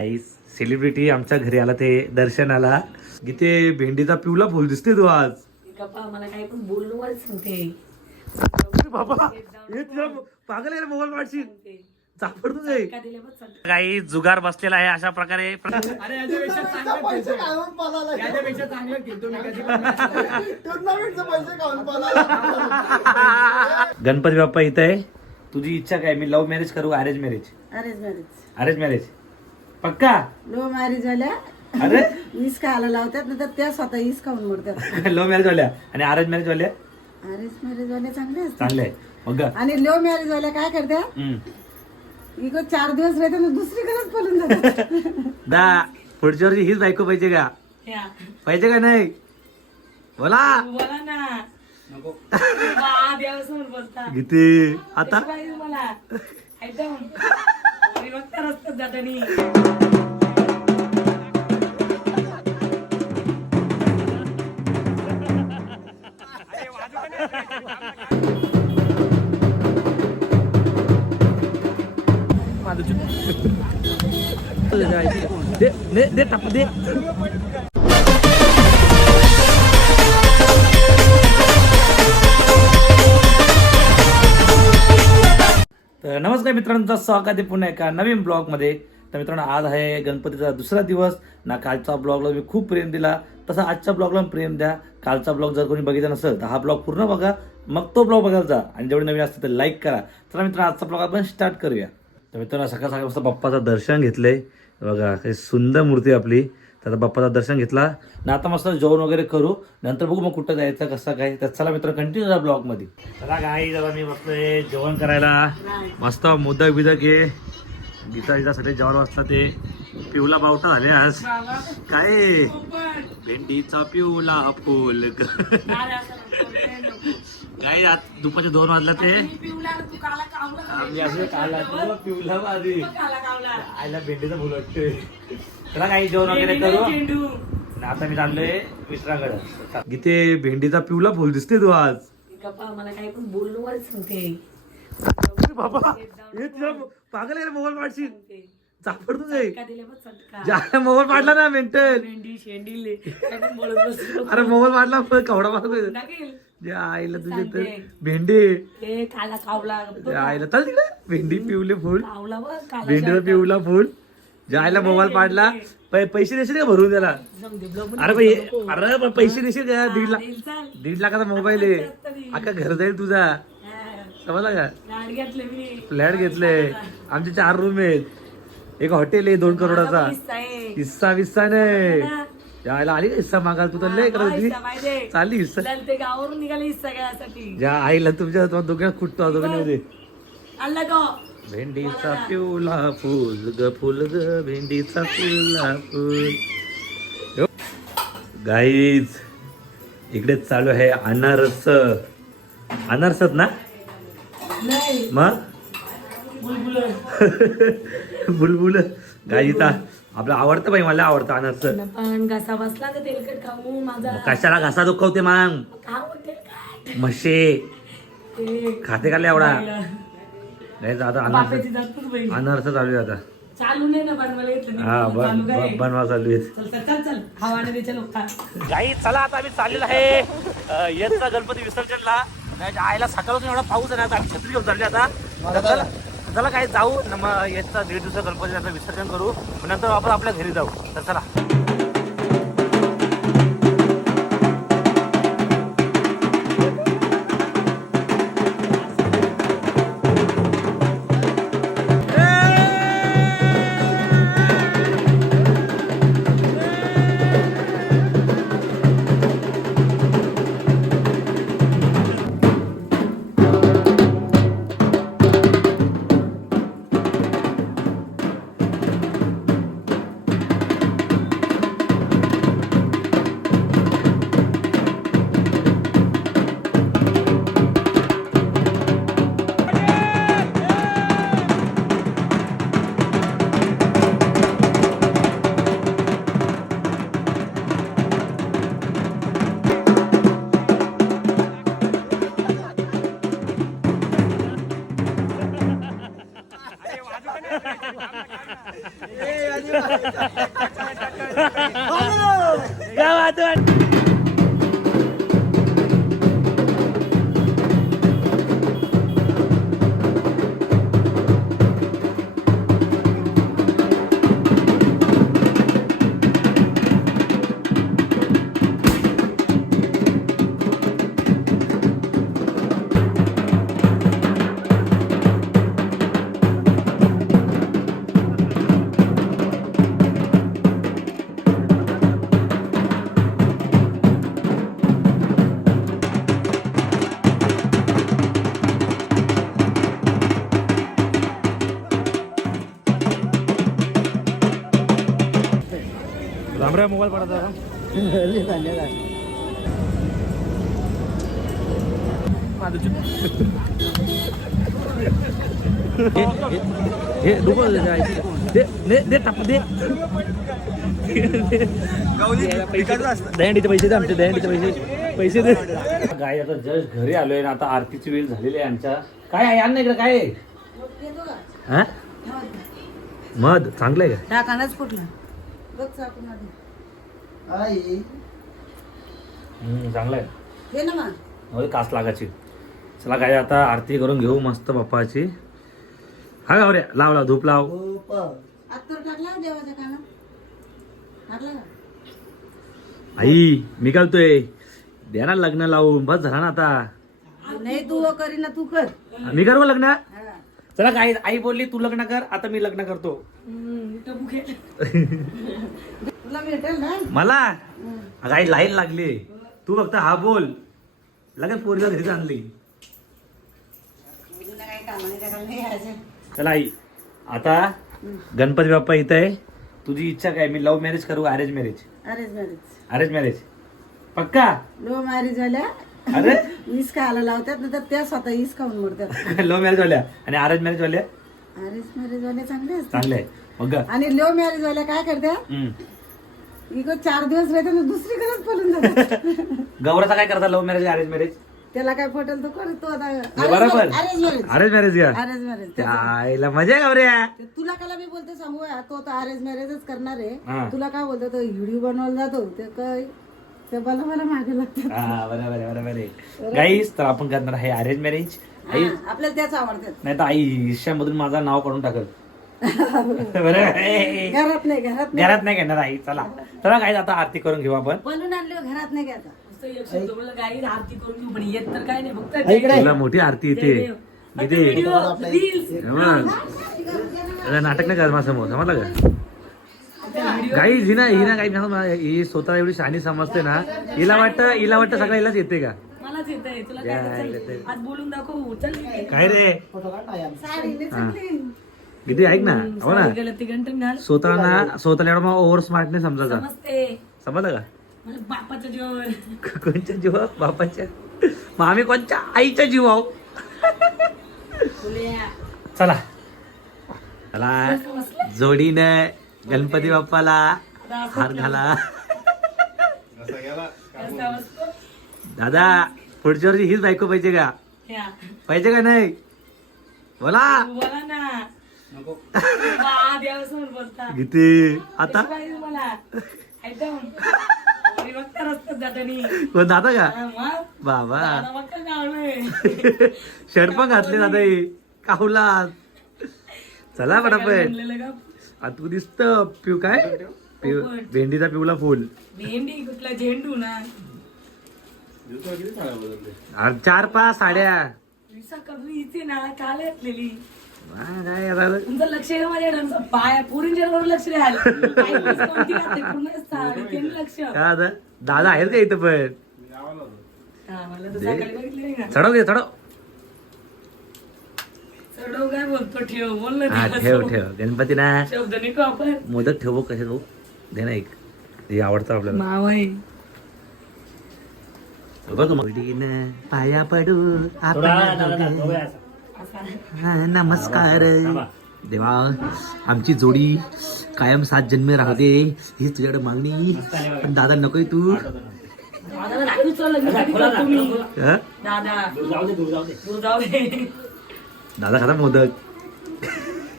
काही सेलिब्रिटी आमच्या घरी आला ते दर्शनाला. गीते भेंडीचा पिवला फुल दिसते तू आज. मला काही पण बोललो मला सांगते बाबा हे तुझा पागल आहे मोबाईल चापड तुझे. काही जुगार बसलेला आहे अशा प्रकारे. अरे याच्यापेक्षा चांगलं पैसे खाऊन पळाला याच्यापेक्षा चांगलं खेळतो मी कधी पण. नाही. टुर्नामेंटचे पैसे खाऊन पळाला गणपती बाप्पा इथं आहे. तुझी इच्छा काय? मी लव्ह मॅरेज करू arrange marriage arrange marriage arrange marriage पक्का? लो मॅरेज वाल्या अरे? ईस खायला लावतात ना तर त्या स्वतः ईस खाऊन मरतात. लव्ह मॅरेज वाल्या आणि अरेंज मॅरेज वाल्या अरेंज मॅरेज वाले चांगले असतात. चांगले. आहे मग आणि लो मॅरेज वाल्या काय हम्म. इकडे चार दिवस राहते ना दुसरीकडेच पळून जातात. दा पुढच्या वर्षी हीच बायको पाहिजे का. पाहिजे का नाही? बोला. बोला ना. गीते आता? कशी पाहिजे मला एकदम आणि बघता रस्त्यात जातानी दे दे दे नमस्कार मित्रांनो तुमचं स्वागत आहे पुन्हा एका नवीन ब्लॉगमध्ये. तर मित्रांनो आज आहे गणपतीचा दुसरा दिवस. ना कालचा ब्लॉगला मी खूप प्रेम दिला तसा आजच्या ब्लॉगला प्रेम द्या. कालचा ब्लॉग जर कोणी बघितला नसेल तर हा ब्लॉग पूर्ण बघा. मग तो ब्लॉग बघायला जा. आणि जेवढे नवीन असतील तर लाईक करा. तर मित्रांनो आजचा ब्लॉग आपण स्टार्ट करूया. तर मित्रांनो सकाळ सकाळ मस्त बाप्पाचं दर्शन घेतलंय. बघा काही सुंदर मूर्ती आहे आपली. तर बाप्पाचं दर्शन घेतला. ना आता मस्त जेवण वगैरे करू. नंतर बघू मग कुठं जायचं कसं काय. तर चला मित्र कंटिन्यू जा ब्लॉगमध्ये. चला काही जरा मी बसलोय जेवण करायला. मस्त मुदक बिदक आहे गीता सगळे जेवण वाजता ते. पिवला बावटा झाले आज. काय? भेंडीचा पिवला फुल. काय आज दुपारचे दोन वाजला ते? आम्ही असं काला तो पिवला आईला भेंडीचा फुल वाटतोय चला काही जेवण वगैरे करू? आता मी चाललोय मित्राकडे गीते भेंडीचा पिवला फुल दिसते तू आज. मला काही पण बाबा हे तुझा पागल आहे मोबाईल ज्या मोबाईल पाडला ना मेंटल. अरे मोबाईल पाडला पण कवडा मारतोय. जे आईला तुझे तर सांगते. भेंडी. काला कावला जे आईला चाल तिकडे. भेंडी पिवले फुल. कावला बघ काला भेंडीला पिवला फुल. जे आईला मोबाईल पाडला पै- पैसे देशील का भरून त्याला? ब्लॉग अरे बाई अरे पण पैसे देशील का? दीड लाख चाल. दीड लाखाचा मोबाईल आहे. अख्खा घर जाईल तुझा. समजला का? गाड घेतले मी. फ्लॅट घेतले. आमचे चार रूम आहेत. एक हॉटेल आहे दोन करोडाचा. किस्सा आहे. हिस्सा विस्सा नाही. जायला आली हिस्सा मागायला? तू तर लय करत होती. चालली हिस्सा. ते गावावरून निघाले हिस्सा घ्यायसाठी ज्या आईला तुमच्या तुम्हाला दोघांना खुटतो दोघांमध्ये आला का भेंडीचा पिवला फुल ग फुल ग भेंडीचा पिवला फुल. गाईज इकडे चालू आहे अनारस. अनारसत ना? नाही. मग? बुलबुल. गाईचा आपलं आवडतं बाई मला आवडतं अनारस. पण घसा बसला तर तेलकट खाऊन माझा कशाला घासा दुखवते मग? खाऊ तेलकट. म्हशे. ते खाते का लय एवढा? नाही आता अनारस. बापाची जातच बाई. अनारस चालू आहे आता. चालू नाही ना बनवायला घेतलं हा. चालू बन काय? बनवा चालू आहे. चल आता आम्ही चाललेलो आहे. येतचा गणपती विसर्जनला. नाही, आईला सकाळपासून एवढा पाऊस आहे ना आता आम्ही छत्री घेऊन चालले आता. तर चला. चला काय जाऊ. न मग याचा दीड दिवसा गणपतीचा विसर्जन करू. नंतर आपण आपल्या घरी जाऊ. तर चला. रामराय मोबाईल पडा हे डुबल दे दे दे टाप दे दहीहंडीचे पैसे दे आमचे दहीहंडीचे पैसे पैसे दे गाय आता जस्ट घरी आलोय ना आता आरतीची वेळ झालेली आहे आमच्या काय आहे आण ना इकडे काय हा? मध चांगलं आहे का टाकानच फुटलं आई. हम्म, चांगलं आहे दे ना मग होय कास लागायची. चला काय आता आरती करून घेऊ मस्त बाप्पाची हा गावऱ्या लाव लाव धूप लाव. खूप आत्तर टाकला देवाच्या कानात टाकला का आई मी घालतोय. द्या ना लग्न लावून बस झाला ना आता. नाही तू करी ना तू कर. मी करू लग्न? हा. चला काय आई बोलली तू लग्न कर आता मी लग्न करतो. तुला भेटेल ना? मला? आई लाईन लागली. तू फक्त हा बोल. लगेच पोरीला घरीच आणली. काही. चला आई. आता गणपती बाप्पा इथं आहे. तुझी इच्छा काय? मी लव्ह मॅरेज करू arrange marriage arrange marriage arrange marriage पक्का? लो मॅरेज वाल्या अरे? ईस खायला लावतात ना तर त्या स्वतः ईस खाऊन मरतात लव्ह मॅरेज वाल्या आणि अरेंज मॅरेज वाल्या अरेंज मॅरेज वाले चांगले चांगले. मग? आणि लो मॅरेज वाल्या काय करतात. इकडे चार दिवस राहते ना दुसरीकडेच पळून जातात गौराचा काय करता लव्ह मॅरेज अरेंज मॅरेज त्याला काय पटेल तो करतो आता. बरोबर अरेंज मॅरेज अरेंज मॅरेज घ्या अरेंज मॅरेज त्या आईला मजा आहे गौऱ्या. तुला काला मी बोलते सांगू या, तो आता अरेंज मॅरेजच करणार हा. आहे तुला काय बोलतो तो व्हिडिओ बनवायला जातो. ते काय? ते मला मला मागे लागतात. हा बरोबर आहे बरोबर आहे. गाईस तर आपण करणार आहे अरेंज मॅरेज आई हा, आपल्याला त्याच आवडतात. नाही तर आई हिश्यामधून माझं नाव काढून टाकल. आहे. घरात नाही घरात नाही. घरात नाही घेणार आई चला. चला काय आता आरती करून घेऊ आपण. बनवून आणले घरात नाही घ्यायचा. नुसतं एक शब्द बोलला, गाई आरती करून घेऊ पण येत तर काय नाही फक्त तुला मोठी आरती येते किती हे नाटक नाही कर समोर समजलं का? गाई ही ना ही ना काही ही स्वतः एवढी शहाणी समजते ना. हिला वाटतं हिला वाटतं सगळं हिलाच येते का? मलाच येत आहे काय येतंय. चल, आज बोलून दाखव चल काय रे? किती ऐक ना हो ना. गेलं ते घंटे घाल. स्वतःला स्वतःला एवढा ओव्हर स्मार्ट नाही समजायचा समजते. समजलं का? मला बापाच्या जीवावर कोणच्या जीवा बापाच्या. मग आम्ही कोणच्या आईच्या जीवाव चला. चला. जोडीनं गणपती बाप्पाला हार घाला. कसा बसतो? दादा पुढच्या वर्षी हीच बायको पाहिजे का. पाहिजे का नाही? बोला. बोला ना. किती आता? कोण दादा का? मग? बाबा. शर्ट पण घातले दादा. काहुला चला पटापट. तू दिसत पिऊ काय? पिऊ भेंडीचा पिवला फुल. भेंडी कुठला झेंडू ना. चार पाच साड्या. इथे ना काल घातलेली. काय आता? तुमचं लक्ष आहे का माझ्या डान्स पाय पुरींच्या वर लक्ष द्याल काही दिवस कोणती घातली, पूर्ण साडी, ते लक्ष. काय आता? दादा आहेत का इथं पण? हा, मला तर सकाळी बघितलं नाही ना चढव घे चढव. चढव काय बोलतो ठेव बोल ना हा त्याला. ठेव ठेव. गणपती ना शब्द नाही का आपण मोदक ठेवू कसे भाऊ दे ना एक. हे आवडतं आपल्याला. माव आहे. बघ मग पाया पडू आपण दोघे. हा, नमस्कार. देवा आमची जोडी कायम सात जन्मे राहू दे हीच तुझ्याकडे मागणी. पण दादा नकोय तू. हा? दादा. दूर जाऊ दे दूर जाऊ दे. दादा खाता मोदक.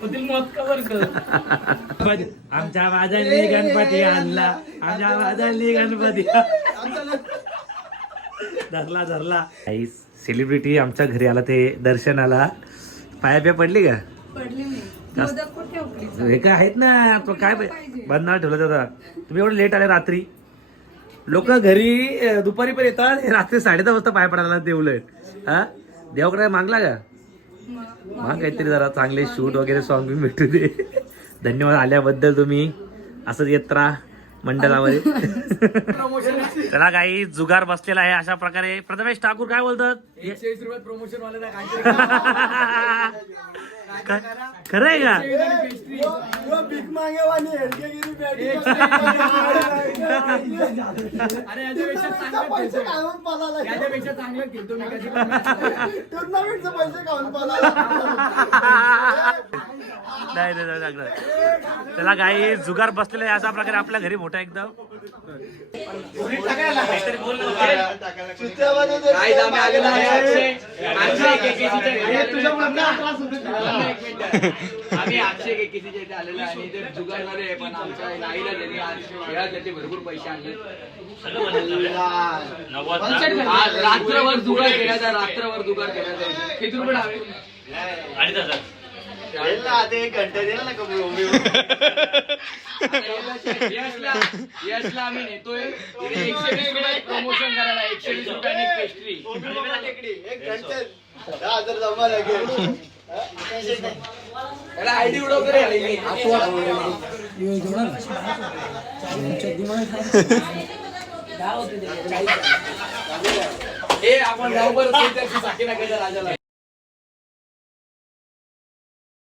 आमच्या बाजारली गणपती आणला. आमच्या बाजारली गणपती. धरला धरला. काही सेलिब्रिटी आमच्या घरी आला ते दर्शनाला. पाया बिया पडली का? हे काय आहेत ना? तो काय बंद ठेवलं दादा तुम्ही एवढं लेट आले रात्री. लोक घरी दुपारी पण येतात. हे रात्री साडे दहा वाजता पाय पडायला देवलंय हा? देवाकडे मागला का? मग काहीतरी जरा चांगले शूट वगैरे सॉन्ग बी भेटू दे. धन्यवाद आल्याबद्दल तुम्ही. असंच येत राहा. मंडळामध्ये. त्याला काही जुगार बसलेला आहे अशा प्रकारे. प्रथमेश ठाकूर काय बोलतात? एकशे वीस रुपयात प्रमोशन वाले काय- खरं आहे का चांगलं चांगलं नाही नाही, नाही लागणार. त्याला काही जुगार बसलेला आहे. अशा प्रकारे आपल्या घरी मोठा एकदम. आम्ही आलेलो आहे आहे. इथे आलेलो आणि इथे आहे पण आमच्या नाईला त्यांनी आज त्याचे भरपूर पैसे आणले. आज रात्रभर जुगार केला रात्रभर जुगार केला किती रुपये डावे यशला यशला आम्ही नेतोय इथे एकशे वीस रुपये प्रमोशन करायला एकशे वीस रुपयाने एक पेस्ट्री त्याला आयडी उडवतो रे मी. ए आपण जाऊ बरं त्याची साखी टाकायच्या राजाला